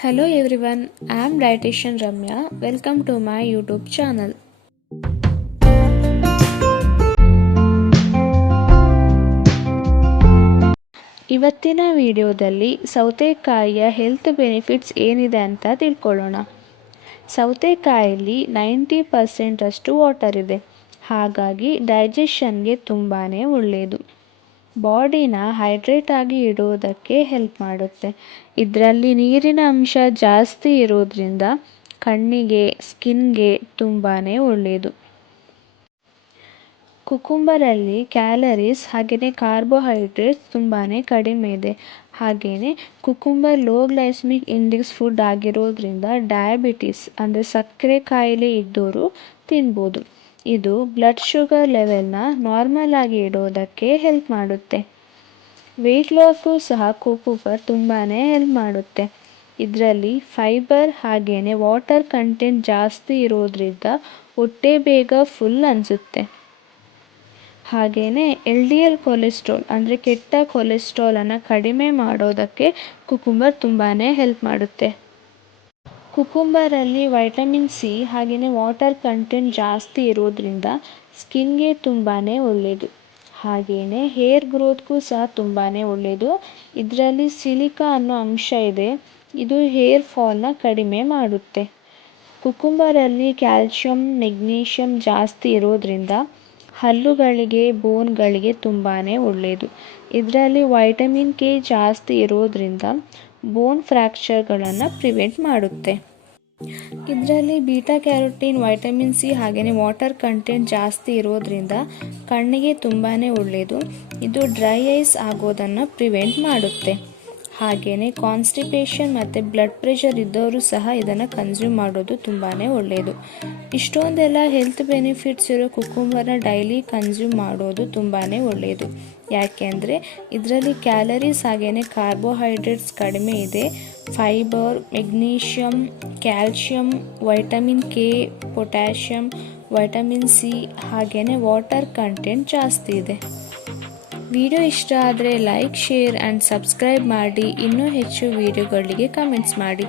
Hello everyone, I am dietitian Ramya. Welcome to my YouTube channel. ಇವತ್ತಿನ ವಿಡಿಯೋದಲ್ಲಿ ಸೌತೆಕಾಯಿಯ health benefits ಏನಿದೆ ಅಂತ ತಿಳ್ಕೊಳ್ಳೋಣ. ಸೌತೆಕಾಯಲ್ಲಿ 90% ಅಷ್ಟು ವಾಟರ್ ಇದೆ, ಹಾಗಾಗಿ ಡೈಜೆಷನ್ಗೆ ತುಂಬಾ ಒಳ್ಳೆಯದು. ಬಾಡಿನ ಹೈಡ್ರೇಟ್ ಆಗಿ ಇಡೋದಕ್ಕೆ ಹೆಲ್ಪ್ ಮಾಡುತ್ತೆ. ಇದರಲ್ಲಿ ನೀರಿನ ಅಂಶ ಜಾಸ್ತಿ ಇರೋದ್ರಿಂದ ಕಣ್ಣಿಗೆ, ಸ್ಕಿನ್ಗೆ ತುಂಬಾ ಒಳ್ಳೆಯದು. ಕುಕುಂಬರಲ್ಲಿ ಕ್ಯಾಲರೀಸ್ ಹಾಗೆಯೇ ಕಾರ್ಬೋಹೈಡ್ರೇಟ್ಸ್ ತುಂಬಾ ಕಡಿಮೆ ಇದೆ. ಹಾಗೆಯೇ cucumber low glycaemic index food ಆಗಿರೋದ್ರಿಂದ ಡಯಾಬಿಟಿಸ್ ಅಂದರೆ ಸಕ್ಕರೆ ಕಾಯಿಲೆ ಇದ್ದವರು ತಿನ್ಬೋದು. ಇದು ಬ್ಲಡ್ ಶುಗರ್ ಲೆವೆಲ್ನ ನಾರ್ಮಲ್ ಆಗಿ ಇಡೋದಕ್ಕೆ ಹೆಲ್ಪ್ ಮಾಡುತ್ತೆ. ವೆಯ್ಟ್ ಲಾಸ್ಗೂ ಸಹ ಕುಕುಂಬರ್ ತುಂಬಾ ಹೆಲ್ಪ್ ಮಾಡುತ್ತೆ. ಇದರಲ್ಲಿ ಫೈಬರ್ ಹಾಗೆಯೇ ವಾಟರ್ ಕಂಟೆಂಟ್ ಜಾಸ್ತಿ ಇರೋದ್ರಿಂದ ಹೊಟ್ಟೆ ಬೇಗ ಫುಲ್ ಅನಿಸುತ್ತೆ. ಹಾಗೆಯೇ LDL ಕೊಲೆಸ್ಟ್ರಾಲ್ ಅಂದರೆ ಕೆಟ್ಟ ಕೊಲೆಸ್ಟ್ರಾಲನ್ನು ಕಡಿಮೆ ಮಾಡೋದಕ್ಕೆ ಕುಕುಂಬರ್ ತುಂಬಾ ಹೆಲ್ಪ್ ಮಾಡುತ್ತೆ. ಕುಕುಂಬರಲ್ಲಿ ವೈಟಮಿನ್ ಸಿ ಹಾಗೆಯೇ ವಾಟರ್ ಕಂಟೆಂಟ್ ಜಾಸ್ತಿ ಇರೋದ್ರಿಂದ ಸ್ಕಿನ್ಗೆ ತುಂಬಾ ಒಳ್ಳೆಯದು. ಹಾಗೆಯೇ ಹೇರ್ ಗ್ರೋತ್ಗೂ ಸಹ ತುಂಬಾ ಒಳ್ಳೆಯದು. ಇದರಲ್ಲಿ ಸಿಲಿಕಾ ಅನ್ನೋ ಅಂಶ ಇದೆ, ಇದು ಹೇರ್ ಫಾಲ್ನ ಕಡಿಮೆ ಮಾಡುತ್ತೆ. ಕುಕುಂಬರಲ್ಲಿ ಕ್ಯಾಲ್ಶಿಯಂ, ಮೆಗ್ನೀಷಿಯಂ ಜಾಸ್ತಿ ಇರೋದ್ರಿಂದ ಹಲ್ಲುಗಳಿಗೆ, ಬೋನ್ಗಳಿಗೆ ತುಂಬಾ ಒಳ್ಳೆಯದು. ಇದರಲ್ಲಿ ವೈಟಮಿನ್ ಕೆ ಜಾಸ್ತಿ ಇರೋದ್ರಿಂದ ಬೋನ್ ಫ್ರ್ಯಾಕ್ಚರ್ಗಳನ್ನು ಪ್ರಿವೆಂಟ್ ಮಾಡುತ್ತೆ. ಇದರಲ್ಲಿ ಬೀಟಾ ಕ್ಯಾರೋಟಿನ್, ವೈಟಮಿನ್ ಸಿ ಹಾಗೆಯೇ ವಾಟರ್ ಕಂಟೆಂಟ್ ಜಾಸ್ತಿ ಇರೋದ್ರಿಂದ ಕಣ್ಣಿಗೆ ತುಂಬಾ ಒಳ್ಳೆಯದು. ಇದು ಡ್ರೈ ಐಸ್ ಆಗೋದನ್ನು ಪ್ರಿವೆಂಟ್ ಮಾಡುತ್ತೆ. ಹಾಗೆಯೇ ಕಾನ್ಸ್ಟಿಪೇಷನ್ ಮತ್ತು ಬ್ಲಡ್ ಪ್ರೆಷರ್ ಇದ್ದವರು ಸಹ ಇದನ್ನು ಕನ್ಸ್ಯೂಮ್ ಮಾಡೋದು ತುಂಬಾ ಒಳ್ಳೆಯದು. ಇಷ್ಟೊಂದೆಲ್ಲ ಹೆಲ್ತ್ ಬೆನಿಫಿಟ್ಸ್ ಇರೋ ಕುಕುಂಬರ್ನ ಡೈಲಿ ಕನ್ಸ್ಯೂಮ್ ಮಾಡೋದು ತುಂಬಾ ಒಳ್ಳೆಯದು. ಯಾಕೆಂದರೆ ಇದರಲ್ಲಿ ಕ್ಯಾಲರೀಸ್ ಹಾಗೆಯೇ ಕಾರ್ಬೋಹೈಡ್ರೇಟ್ಸ್ ಕಡಿಮೆ ಇದೆ. Fibre, magnesium, calcium, vitamin K, potassium, vitamin C ಹಾಗೆಯೇ ವಾಟರ್ ಕಂಟೆಂಟ್ ಜಾಸ್ತಿ ಇದೆ. ವಿಡಿಯೋ ಇಷ್ಟ ಆದರೆ ಲೈಕ್, ಶೇರ್ ಆ್ಯಂಡ್ ಸಬ್ಸ್ಕ್ರೈಬ್ ಮಾಡಿ. ಇನ್ನೂ ಹೆಚ್ಚು ವಿಡಿಯೋಗಳಿಗೆ ಕಮೆಂಟ್ಸ್ ಮಾಡಿ.